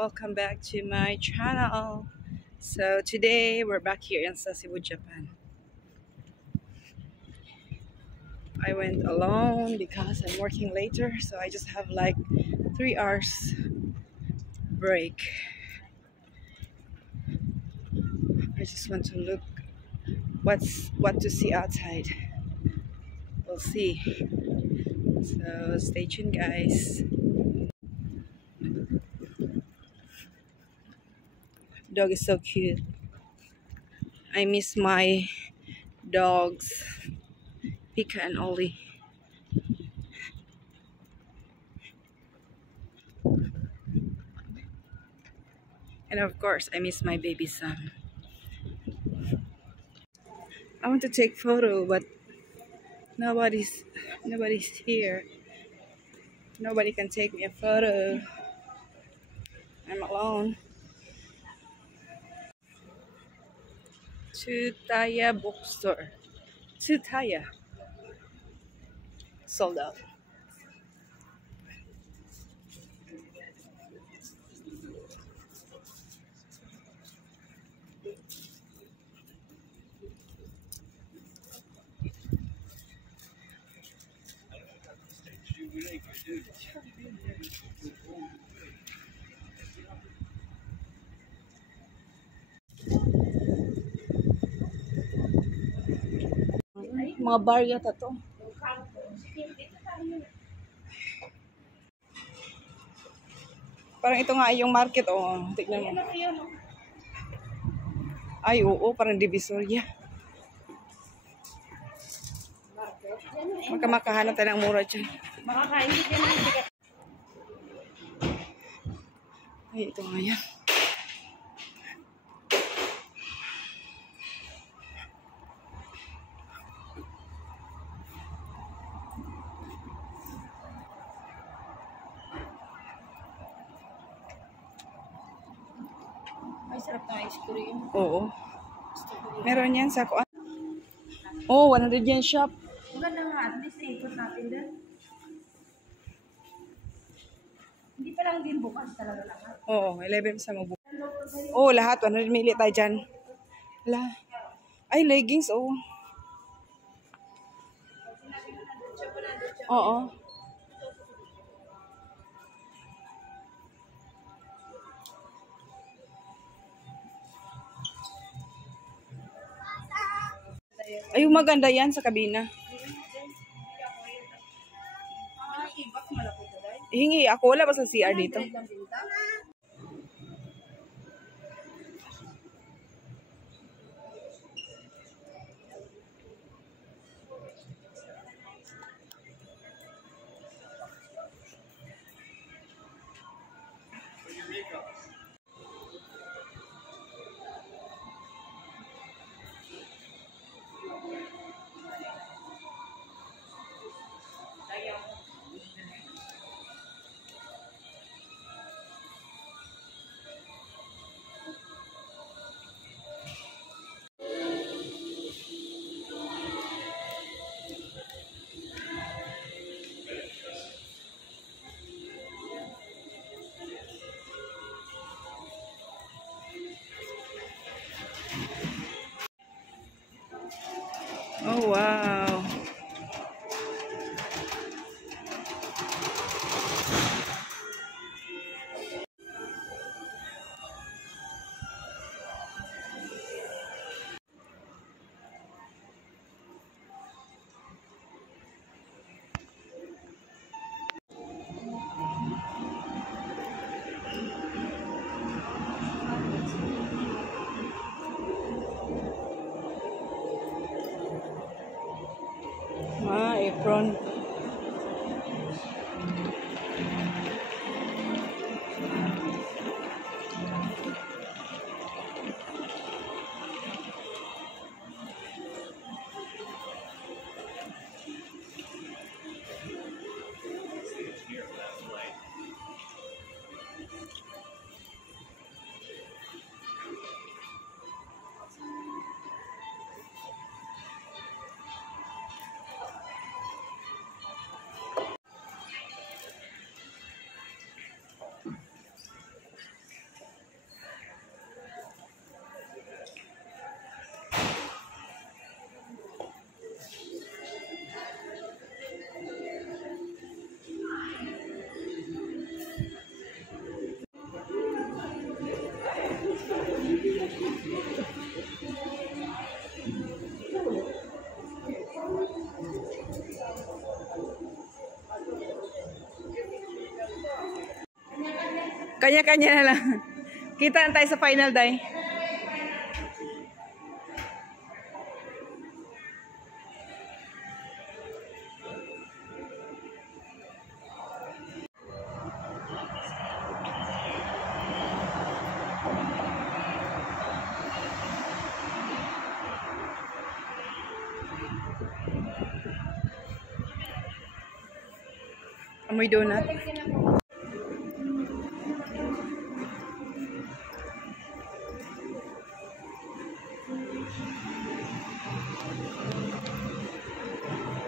welcome back to my channel. So today we're back here in Sasebo, Japan. I went alone because I'm working later, so I just have like 3 hours break. I just want to look what to see outside. We'll see. So stay tuned, guys. Dog is so cute. I miss my dogs, Pika and Ollie. And of course, I miss my baby son. I want to take photo, but nobody's here. Nobody can take me a photo. I'm alone. Tsutaya bookstore. Tsutaya. Sold out. Mga bar yata to. Parang ito nga yung market, oh. Tignan mo. Ay, oo, parang Divisoria. Makahanap tayo ng mura dyan. Ay, ito nga yan. Ay, sarap na ice cream. Oo. Meron yan sa kuan. Oh, 100 yen shop. Maganda nga, at least ikot natin din. Hindi pa lang din bukas talaga lahat. Oo, 11 sa magbukas. Oh, lahat 100 mili tayo dyan. Wala. Ay, leggings, oh. Oo. Ay, maganda yan sa kabina. Hingi ako, wala ba sa CR dito? Oh, wow. Apron. Kanya-kanya na lang. Kita tayo sa final day. Amoy donut.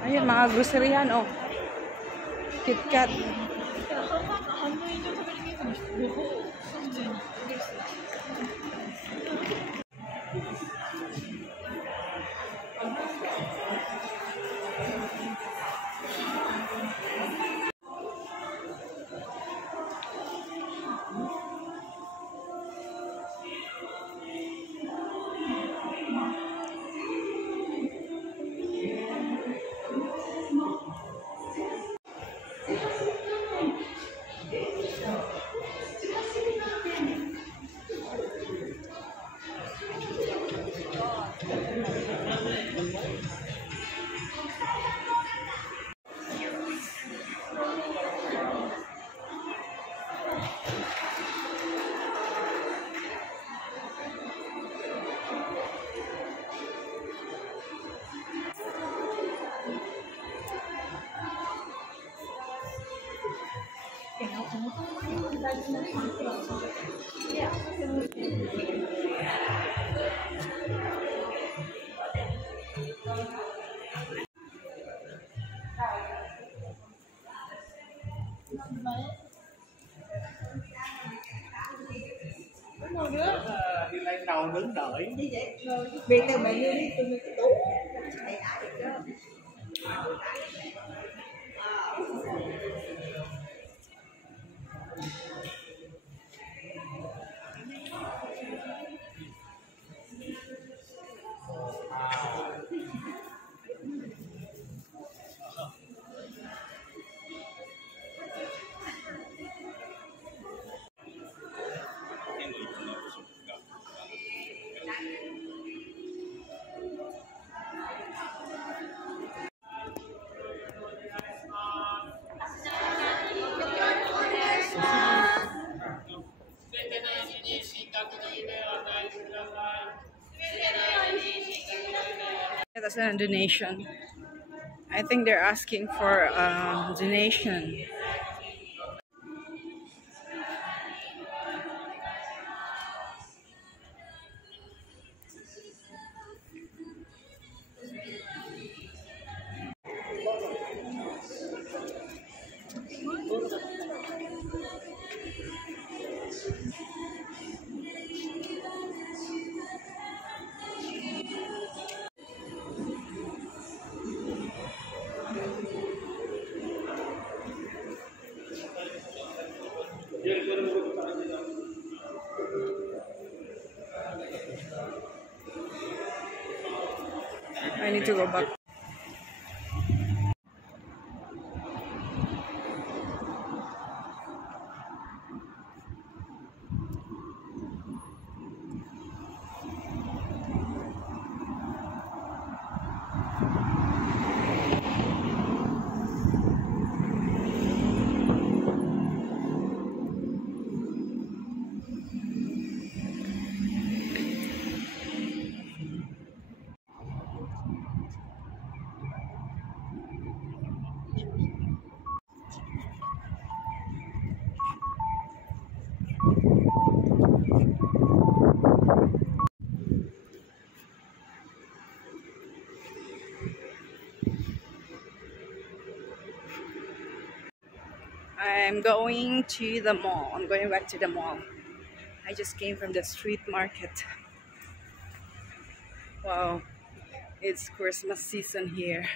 Ayun, mga groceryhan, oh. KitKat. Đi lên đầu đứng đợi. Về từ mấy người đi, từ mấy cái tủ. That's a donation. I think they're asking for a donation. I need to go back. I'm going to the mall. I'm going back to the mall. I just came from the street market. Wow, it's Christmas season here.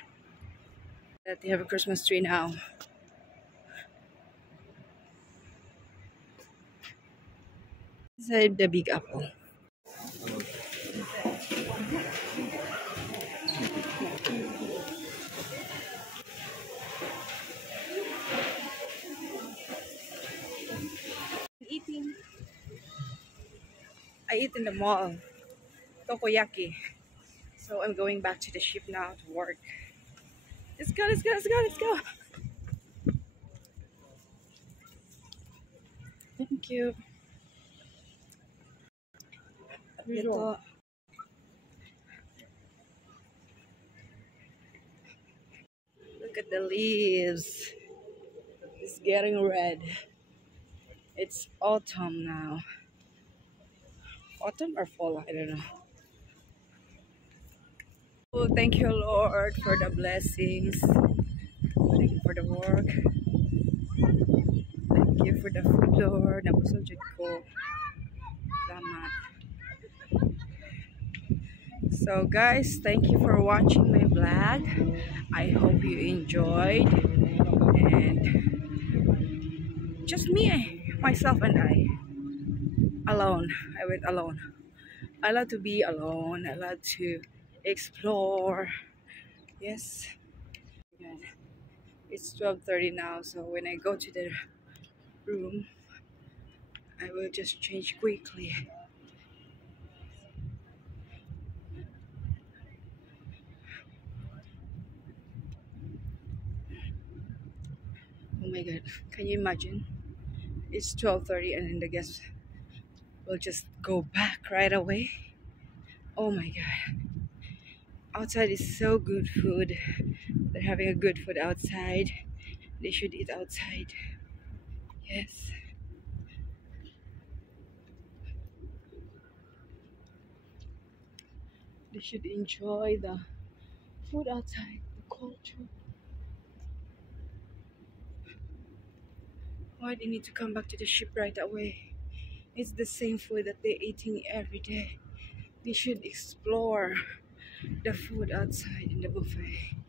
That they have a Christmas tree now. Inside the Big Apple. I eat in the mall. Takoyaki. So I'm going back to the ship now to work. Let's go, let's go, let's go, let's go. Thank you. Ito. Look at the leaves. It's getting red. It's autumn now. Autumn or fall? I don't know. Oh, thank you, Lord, for the blessings. Thank you for the work. Thank you for the food, Lord. Nabusog jud ko. Salamat. So guys, thank you for watching my vlog. I hope you enjoyed. And just me, myself and I. Alone. I went alone. I love to be alone. I love to explore. Yes. It's 12:30 now, so when I go to the room, I will just change quickly. Oh my god, can you imagine? It's 12:30 and then the guests will just go back right away. Oh my god. Outside is so good food. They're having a good food outside. They should eat outside. Yes. They should enjoy the food outside, the culture. Why they need to come back to the ship right away? It's the same food that they're eating every day. They should explore the food outside in the buffet.